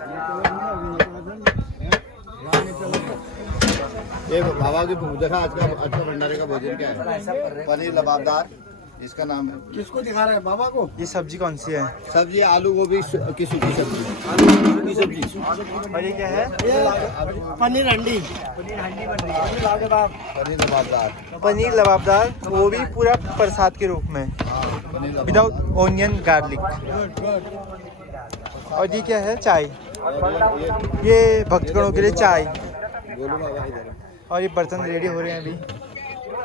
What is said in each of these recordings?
ये बाबा की देखा आज का भंडारे का भोजन क्या है? पनीर लबाबदार इसका नाम है। किसको दिखा रहे हैं बाबा को? ये सब्जी कौन सी है? सब्जी आलू गोभी की सूखी सब्जी, आलू की सब्जी। और ये क्या है? पनीर हंडी। पनीर लबाबदार। पनीर लबाबदार, वो भी पूरा प्रसाद के रूप में, विदाउट ओनियन गार्लिक। और ये क्या है? चाय। ये भक्तगणों के लिए चाय। बोलो बाबा इधर। और ये बर्तन रेडी हो रहे हैं अभी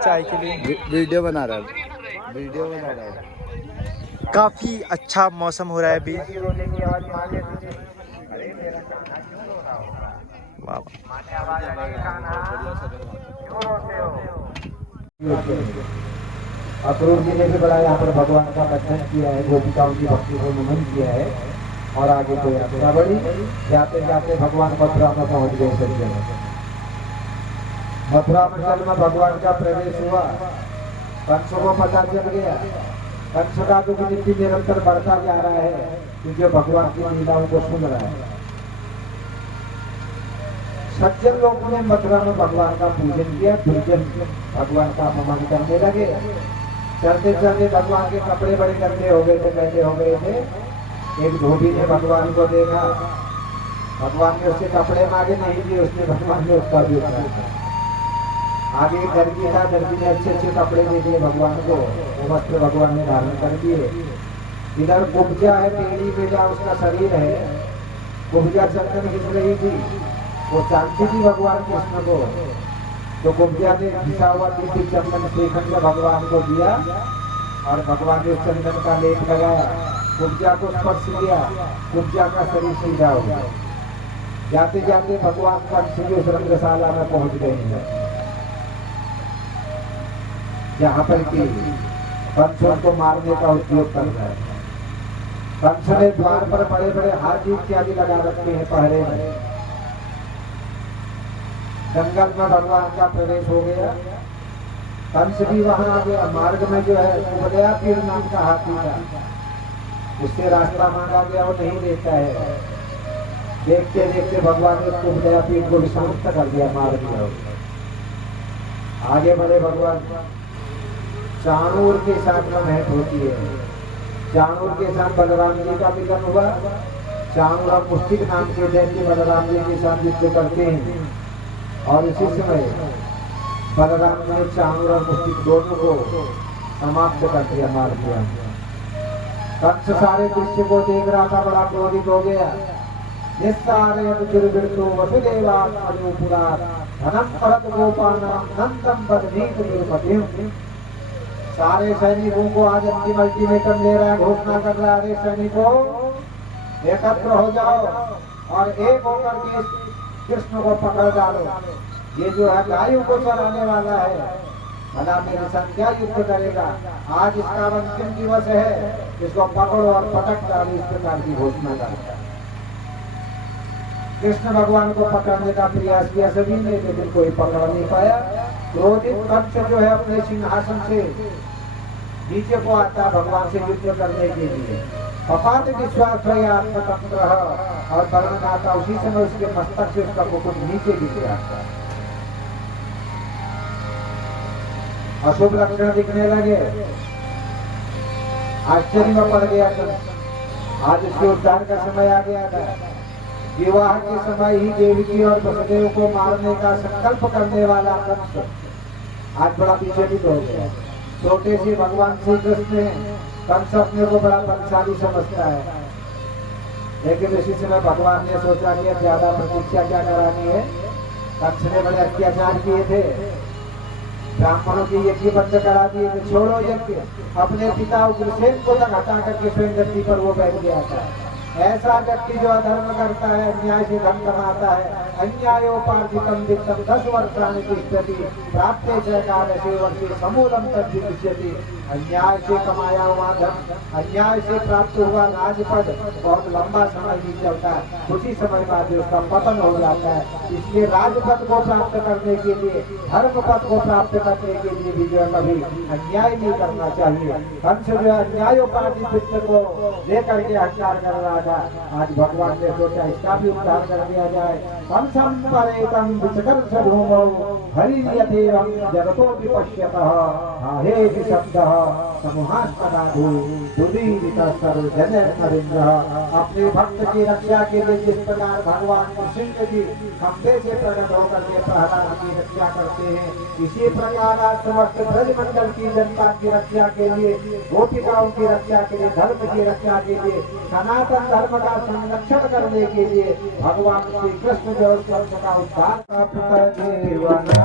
चाय के लिए। वीडियो बना रहा है, वीडियो बना रहा है। काफी अच्छा मौसम हो रहा है अभी। वाह। अक्रूर जी ने भी बड़ा यहाँ पर भगवान का दर्शन किया है, गोपिकाओं की भक्ति को नमन किया है और आगे कोई यात्रा बढ़ी। जाते जाते भगवान मथुरा में पहुँच गए सज्जन। मथुरा मंडल में भगवान का प्रवेश हुआ। कंस को पता चल गया। कंस का तो गिनती निरंतर बढ़ता जा रहा है क्योंकि भगवान की लीलाओं को सुन रहा है। सज्जन लोगों ने मथुरा में भगवान का पूजन किया। दुर्जन भगवान का अपमान करने लगे। चलते चलते भगवान के कपड़े बड़े गंदे हो गए थे, गंदे हो गए थे। एक धोबी ने भगवान को देखा। भगवान ने उसके कपड़े मांगे, नहीं दिए उसने, भगवान ने उसका भी उठाया। आगे दर्जी था, दर्जी ने अच्छे अच्छे कपड़े दे दिए भगवान को, वो वस्त्र भगवान ने धारण कर दिए। इधर कुब्जा है, टेढ़ी बेजा उसका शरीर है। कुब्जा चंदन घिस रही थी, वो चाहती थी भगवान कृष्ण को, तो कुब्जा ने घिसा हुआ तीर्थी चंदन श्रीखंड भगवान को दिया और भगवान ने चंदन का लेप लगाया। कुब्जा को स्पर्श किया, कुब्जा का शरीर सीधा हो गया। जाते जाते भगवान कंस की उस रंगशाला में पहुंच गए हैं जहाँ पर कि कंस को मारने का उद्योग कर रहा है। कंस ने द्वार पर बड़े बड़े हाथी इत्यादि लगा रखे हैं पहरे में। जंगल में भगवान का प्रवेश हो गया। कंस भी वहां आ गया। मार्ग में जो है उदयापीर नाम का हाथी था, उससे रास्ता मांगा गया, वो नहीं देता है। देखते देखते भगवान ने उदयापीर को विशांत कर दिया, मार दिया। आगे बढ़े भगवान। चाणूर के साथ में भेंट होती है। चाणूर के साथ बलराम जी का मिलन हुआ। चाणूर और मुष्टिक नाम के दैत्य बलराम जी के साथ युद्ध करते हैं और इसी समय बलराम ने चाणूर और मुष्टिक दोनों को समाप्त कर दिया, मार दिया। कंस सारे दृश्य को देख रहा था, बड़ा क्रोधित हो गया। सारे सैनिकों को आज अंतिम अल्टीमेटम दे रहा है, घोषणा कर रहा है, अरे सैनिकों एकत्र हो जाओ और एक होकर के कृष्ण को पकड़ डालो। ये जो है गायों को चराने वाला है, भला मेरे साथ क्या युद्ध करेगा। आज इसका अंतिम दिवस है, इसको पकड़ो और पटक डालो, इस प्रकार की घोषणा करता है। कृष्ण भगवान को पकड़ने का प्रयास किया सभी ने, लेकिन कोई पकड़ नहीं पाया। क्रोधित कंस जो है अपने सिंहासन से नीचे को आता भगवान से युद्ध करने के लिए। पपात विश्वास आत्मतंत्र और वर्णन आता, उसी समय उसके मस्तक से उसका मुकुट नीचे गिर गया। अशुभ लक्षण दिखने लगे। आश्चर्य में पड़ गया कंस। आज उसके उद्धार का समय आ गया था। विवाह के समय ही देवकी और वसुदेव को मारने का संकल्प करने वाला कंस आज बड़ा विचलित हो गया। छोटे से भगवान श्री कृष्ण कंस अपने को बड़ा बलशाली समझता है, लेकिन इसी समय भगवान ने सोचा कि ज्यादा प्रतीक्षा क्या करानी है। कंस ने बड़े अत्याचार किए थे, ब्राह्मणों की यज्ञ बंद करा दिए थे। छोड़ो यज्ञ, अपने पिता उग्रसेन को तक हटा करके स्वयं पर वो बैठ गया था। ऐसा व्यक्ति जो अधर्म करता है, अन्याय से धन कमाता है, अन्यायोपार्जितं वित्तं 10 वर्षाणि तिष्ठति प्राप्ते च 11 वर्षे समूलं तद्विष्यति। अन्याय से कमाया हुआ धन, अन्याय से प्राप्त हुआ राजपद बहुत लंबा समय नहीं चलता है, कुछ ही समय बाद उसका पतन हो जाता है। इसलिए राजपद को प्राप्त करने के लिए, धर्म पद को प्राप्त करने के लिए भी जो है कभी अन्याय नहीं करना चाहिए। कंस जो है अन्यायोपार्जित वित्त को लेकर के अहंकार कर रहा था, आज भगवान ने सोचा इसका भी उद्धार कर दिया जाए। कंसं परेतं विचकर्ष भूमौ हरियतेवं जगतो विपश्यतः आहेति शब्दः समूहास्तदाधु दुदीरितः सर्वजनैर्नरेन्द्रः। अपने भक्त की रक्षा के लिए जिस प्रकार भगवान कृष्ण जी खंभे से प्रकट होकर के प्रहलाद की रक्षा करते हैं, इसी प्रकार आज समस्त ब्रजमंडल की जनता की रक्षा के लिए, गोपिकाओं की रक्षा के लिए, धर्म की रक्षा के लिए, सनातन धर्म का संरक्षण करने के लिए भगवान श्री कृष्ण जो कंस का उद्धार प्राप्त जीवना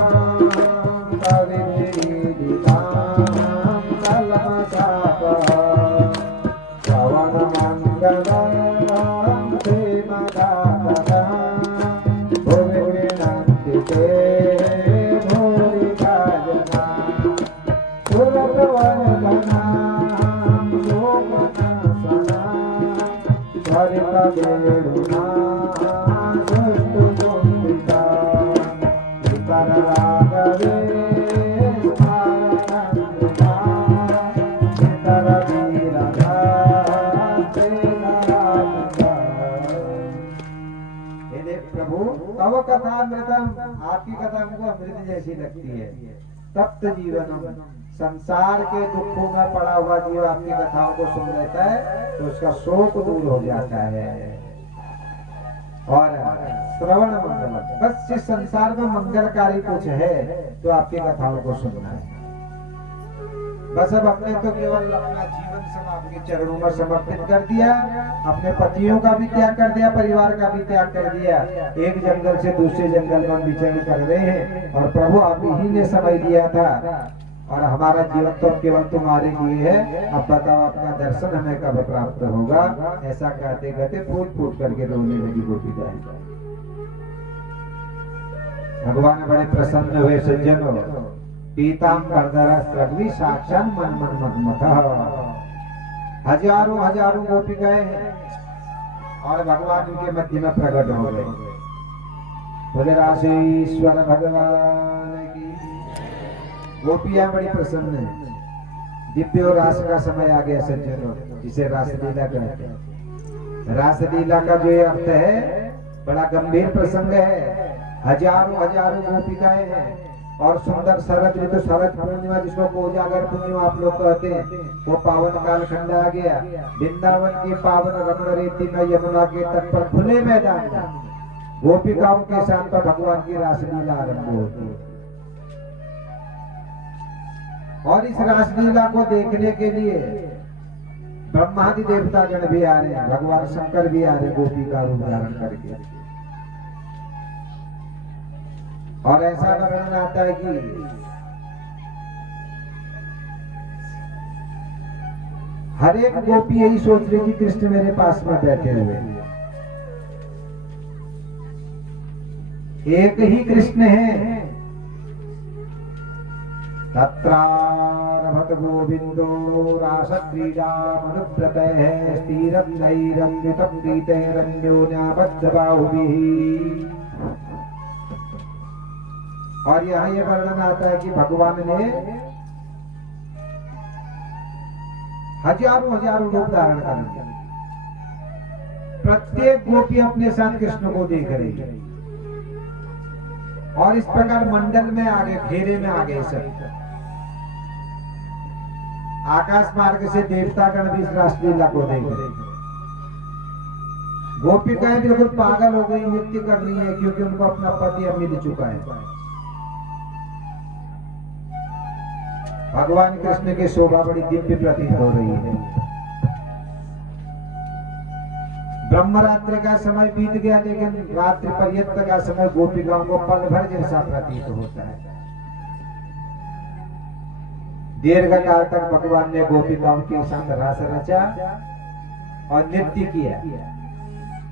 आपकी कथा हमको अमृत जैसी लगती है। तप्त जीवनम, संसार के दुखों में पड़ा हुआ जीव आपकी कथाओं को सुन लेता है तो उसका शोक दूर हो जाता है। और श्रवण मंगल, बस इस संसार में मंगलकारी कुछ है तो आपकी कथाओं को सुनना है। बस अब अपने तो केवल अपना जीवन सब आपके चरणों में समर्पित कर दिया, अपने पतियों का भी त्याग कर दिया, परिवार का भी त्याग कर दिया, एक जंगल से दूसरे जंगल में विचरण कर रहे हैं। और प्रभु आप ही ने समय दिया था और हमारा जीवन तो केवल तुम्हारे लिए है, अब बताओ आपका दर्शन हमें कब प्राप्त होगा। ऐसा कहते कहते फूट फूट करके रोने लगी गोपिकाएं। भगवान बड़े प्रसन्न हुए, सज्जनों पीताम्बरधर साक्षात मन मन मन्मथ। हजारों हजारों गोपिकाएं हैं और भगवान उनके मध्य में प्रकट हो गए। बोले राशेश्वर भगवान की। गोपियां बड़ी प्रसन्न है। दिव्य और रास का समय आ गया सज्जनों, जिसे रासलीला कहते हैं। रासलीला का जो ये अर्थ है बड़ा गंभीर प्रसंग है। हजारों हजारों गोपिकाएं हैं और सुंदर शरद ऋतु, शरद पूर्णिमा जिसको कोजागर पूर्णिमा आप लोग कहते हैं, वो पावन काल खंड आ गया। वृंदावन की पावन रमण रेती में यमुना के तट पर खुले मैदान में गोपिकाओं के साथ तो भगवान की रासलीला आरंभ होती है। और इस रासलीला को देखने के लिए ब्रह्मादि देवता गण भी आ रहे हैं, भगवान शंकर भी आ रहे हैं गोपी का रूप धारण करके। और ऐसा वर्णन आता है कि हर एक गोपी यही सोच रही कि कृष्ण मेरे पास में बैठे हुए, एक ही कृष्ण है। तत्रारभत गोविंदो रासक्रीडामनुव्रतैः स्थिरत्नैरमृतं प्रीतैरन्योन्याबद्धबाहुभिः। और यहाँ ये वर्णन आता है कि भगवान ने हजारों हजारों रूप धारण कर लिया। प्रत्येक गोपी अपने साथ कृष्ण को देख रही है और इस प्रकार मंडल में आ गए, घेरे में आ गए सब। आकाश मार्ग से देवतागण भी इस रासलीला को देख रहे हैं। गोपिकाएं बिल्कुल पागल हो गई, नृत्य कर रही है क्योंकि उनको अपना पति अब मिल चुका है। भगवान कृष्ण की शोभा बड़ी दिव्य प्रतीत हो रही है। ब्रह्मरात्रि का समय बीत गया, लेकिन रात्रि पर्यंत का समय गोपिकाओं को पल भर जैसा प्रतीत होता है। दीर्घ काल तक भगवान ने गोपिकाओं के साथ रास रचा और नृत्य किया।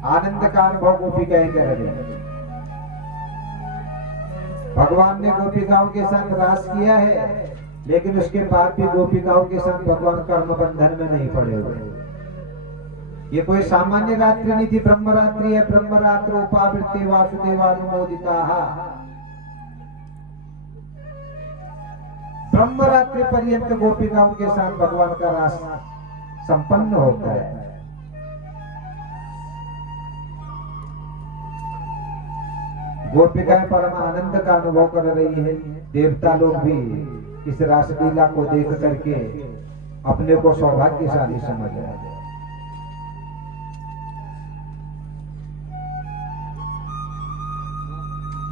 आनंद का अनुभव गोपिकाएं कर रही हैं। भगवान ने गोपिकाओं के साथ रास किया है, लेकिन उसके बाद भी गोपिकाओं के साथ भगवान कर्म बंधन में नहीं पड़े हुए। ये कोई सामान्य रात्रि नहीं थी, ब्रह्म रात्रि है। ब्रह्म रात्र उपावृत्ति वासुदेवानुमोदिता। ब्रह्म रात्रि पर्यंत गोपिकाओं के साथ भगवान का रास संपन्न होता है। गोपिकाएं परम आनंद का अनुभव कर रही है। देवता लोग भी इस रासलीला को देख करके अपने को सौभाग्यशाली समझ रहे हैं।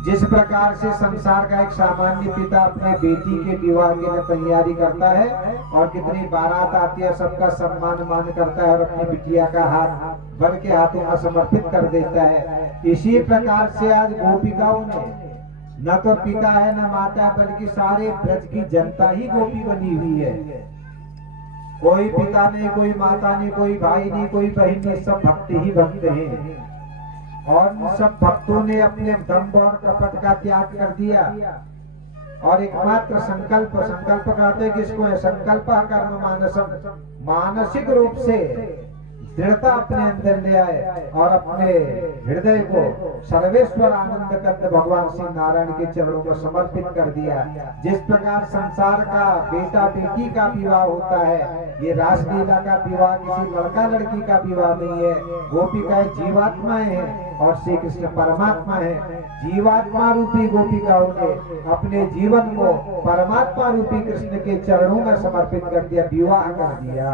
जिस प्रकार से संसार का एक सामान्य पिता अपने बेटी के विवाह के लिए तैयारी करता है और कितनी बारात आती है, सबका सम्मान मान करता है और अपनी बिटिया का हाथ वर के हाथों में समर्पित कर देता है, इसी प्रकार से आज गोपिकाओं ने न तो पिता है न माता, बल्कि सारे ब्रज की जनता ही गोपी बनी हुई है। कोई पिता नहीं, कोई माता नहीं, कोई भाई नहीं, कोई बहन नहीं, सब भक्त ही भक्त हैं। और सब भक्तों ने अपने दंभ और कपट का त्याग कर दिया और एकमात्र संकल्प कहते हैं किसको है? संकल्प कर्म मानसम, मानसिक रूप से दृढ़ता अपने अंदर ले आए और अपने हृदय को सर्वेश्वर आनंद कंद भगवान श्री नारायण के चरणों को समर्पित कर दिया। जिस प्रकार संसार का बेटा बेटी का विवाह होता है, ये रासलीला का विवाह किसी लड़का लड़की का विवाह नहीं है। गोपिकाएं जीवात्माएं हैं और श्री कृष्ण परमात्मा है। जीवात्मा रूपी गोपिकाओं ने अपने जीवन को परमात्मा रूपी कृष्ण के चरणों में समर्पित कर दिया, विवाह कर दिया।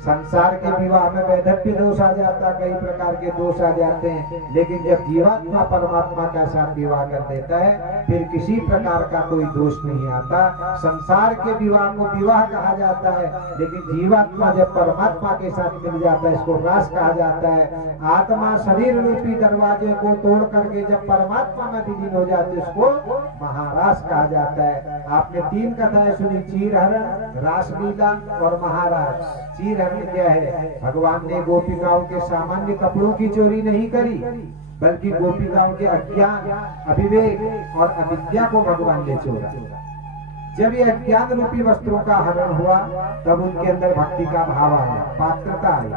संसार के विवाह में वैधव्य दोष आ जाता, कई प्रकार के दोष आ जाते हैं, लेकिन जब जीवात्मा परमात्मा का साथ विवाह कर देता है, फिर किसी प्रकार का कोई दोष नहीं आता। संसार के विवाह को विवाह कहा जाता है, लेकिन जीवात्मा जब परमात्मा के साथ मिल जाता है, इसको रास कहा जाता है। आत्मा शरीर रूपी दरवाजे को तोड़ करके जब परमात्मा में विलीन हो जाती है, उसको महारास कहा जाता है। आपने 3 कथाएं सुनी, चीरहरण, रासलीला और महाराज। चीरहरण क्या है? भगवान ने गोपिकाओं के सामान्य कपड़ों की चोरी नहीं करी, बल्कि गोपिकाओं के अज्ञान, अविवेक और अविद्या को भगवान ने चोरा। जब ये अज्ञान रूपी वस्त्रों का हरण हुआ, तब उनके अंदर भक्ति का भाव आया, पात्रता आई,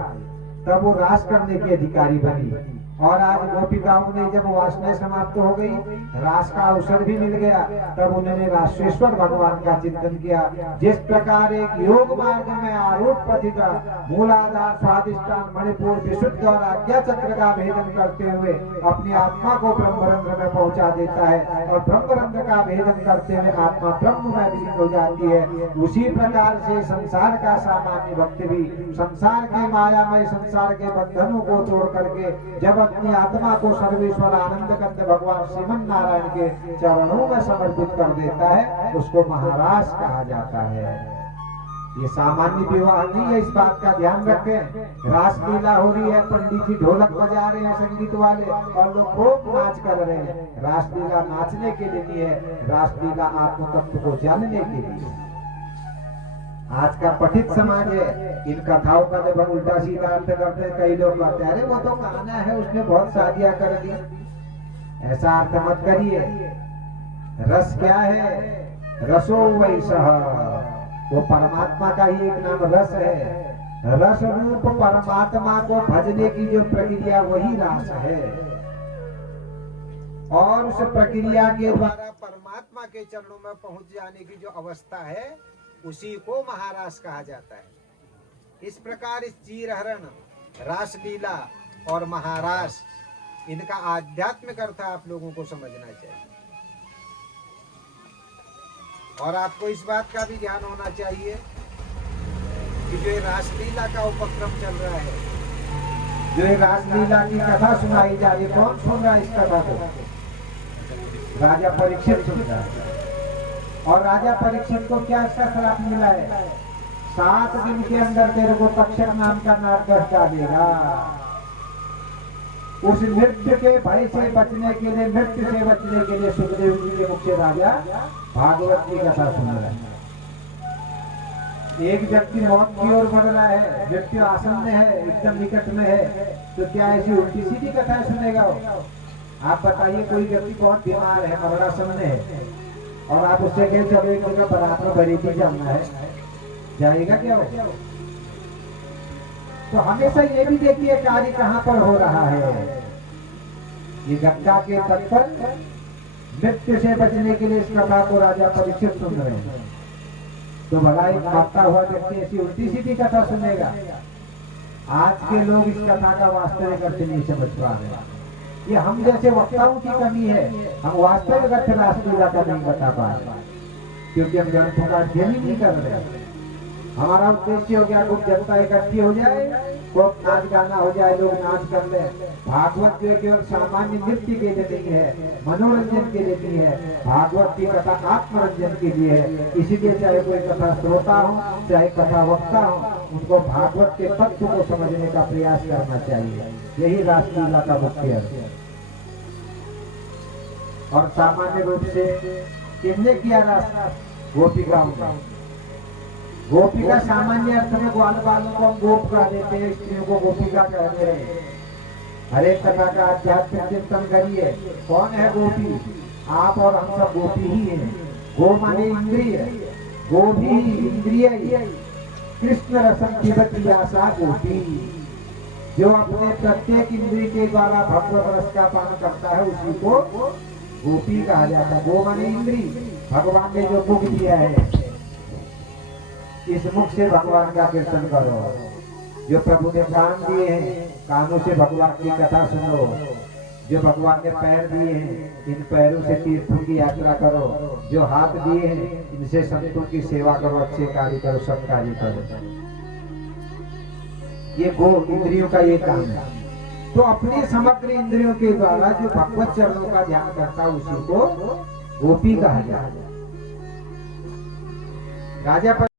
तब वो रास करने की अधिकारी बनी। और आज गोपिकाओं ने जब वासनाएं समाप्त हो गई, रास का अवसर भी मिल गया, तब उन्होंने रासेश्वर भगवान का चिंतन किया। जिस प्रकार एक योग मार्ग में आरूढ़ पथिका मूलाधार स्वादिष्टान मणिपुर विशुद्ध और आज्ञा चक्र का भेदन करते हुए अपनी आत्मा को ब्रह्मरंध्र में पहुंचा देता है, और ब्रह्मरंध्र का भेदन करते हुए आत्मा ब्रह्म में विलीन हो जाती है, उसी प्रकार से संसार का सामान्य भक्त भी संसार के मायामय संसार के बंधनों को तोड़ करके जब अपनी आत्मा को सर्वेश्वर आनंद कंद भगवान श्रीमन नारायण के चरणों में समर्पित कर देता है, उसको महारास कहा जाता है। ये सामान्य विवाह नहीं है, इस बात का ध्यान रखें। रासलीला हो रही है, पंडित जी ढोलक बजा रहे हैं, संगीत वाले, और लोग खूब नाच कर रहे हैं। रासलीला नाचने के लिए नहीं है, रासलीला आत्म तत्व को जानने के लिए। आज का पठित समाज है, इन कथाओं का जब हम उल्टा सीधा अर्थ करते हैं, कई लोग कहते हैं अरे वो तो कान्हा है, उसने बहुत शादियां कर दी। ऐसा अर्थ मत करिए। रस क्या है? रसो वैसह, वो परमात्मा का ही एक नाम रस है। रस रूप परमात्मा को भजने की जो प्रक्रिया, वही रास है। और उस प्रक्रिया के द्वारा परमात्मा के चरणों में पहुंच जाने की जो अवस्था है, उसी को महारास कहा जाता है। इस प्रकार इस चीरहरण, रासलीला और महारास, इनका आध्यात्मिक अर्थ आप लोगों को समझना चाहिए। और आपको इस बात का भी ध्यान होना चाहिए कि जो रासलीला का उपक्रम चल रहा है, जो रासलीला की कथा सुनाई जा रही है, कौन सुन रहा है इस कथा को? राजा परीक्षित सुन रहा है। और राजा परीक्षित को क्या इसका श्राप मिला है? 7 दिन के अंदर तेरे को तक्षक नाम का नारदस डालेगा। उस मृत्यु के भय से बचने के लिए, मृत्यु से बचने के लिए सुखदेव जी के मुख से राजा भागवत की कथा सुन रहा है। एक व्यक्ति मौत की ओर बढ़ रहा है, मृत्यु आसन्न है, एकदम निकट में है, तो क्या ऐसी उल्टी सीधी कथा सुनेगा वो? आप बताइए कोई व्यक्ति बहुत बीमार है, मरणासन में है, और आप उससे कहें चलो एक जगह बारात में बरेली जाना है, जाएगा क्या वो? तो हमेशा ये भी देखिए कार्य कहाँ पर हो रहा है। ये गंगा के तट पर मृत्यु से बचने के लिए इस कथा को राजा परीक्षित सुन रहे हैं। तो भला एक मारता हुआ व्यक्ति ऐसी उल्टी सीधी कथा सुनेगा? आज के लोग इस कथा का वास्तविक अर्थ नहीं समझ पा रहे। ये हम जैसे वक्ताओं की कमी है, हम वास्तविक अर्थ रासलीला का नहीं बता पा रहे, क्योंकि हम ग्रंथों का अध्ययन ही नहीं कर रहे। हमारा उद्देश्य हो गया खूब जनता इकट्ठी हो जाए, खूब नाच गाना हो जाए, लोग नाच कर ले। भागवत जो केवल सामान्य नृत्य के लिए नहीं है, मनोरंजन के लिए नहीं है, भागवत की कथा आत्मरंजन के लिए है। इसीलिए चाहे कोई कथा श्रोता हो, चाहे कथा वक्ता हो, उनको भागवत के तत्व को समझने का प्रयास करना चाहिए। यही रासलीला का मुख्य है। और सामान्य रूप से किसने किया रास? गोपिकाओं का। गोपिका सामान्य अर्थ में ग्वाल बालों को हम गोप कह देते हैं, स्त्रियों को गोपिका कहते हैं। हर एक कथा का आध्यात्मिक चिंतन करिए। कौन है गोपी? आप और हम सब गोपी ही हैं। गो माने इंद्रिय, गो भी इंद्रिय। कृष्ण रसम पिबती आशा गोपी। जो अपने प्रत्येक इंद्रिय के द्वारा भगवत रस का पान करता है उसी को गोपी कहा जाता है। गो माने इंद्रिय। भगवान ने जो मुख दिया है, इस मुख से भगवान का कीर्तन करो। जो प्रभु ने कान दिए हैं, कानों से भगवान की कथा सुनो। जो भगवान ने पैर दिए हैं, इन पैरों से तीर्थों की यात्रा करो। जो हाथ दिए हैं, इनसे संतों की सेवा करो, अच्छे कार्य करो, सब कार्य करो। ये गो इंद्रियों का ये काम है। तो अपने समग्र इंद्रियों के द्वारा जो भगवत चरणों का ध्यान करता है उसी को गोपी कहा जाता है। राजा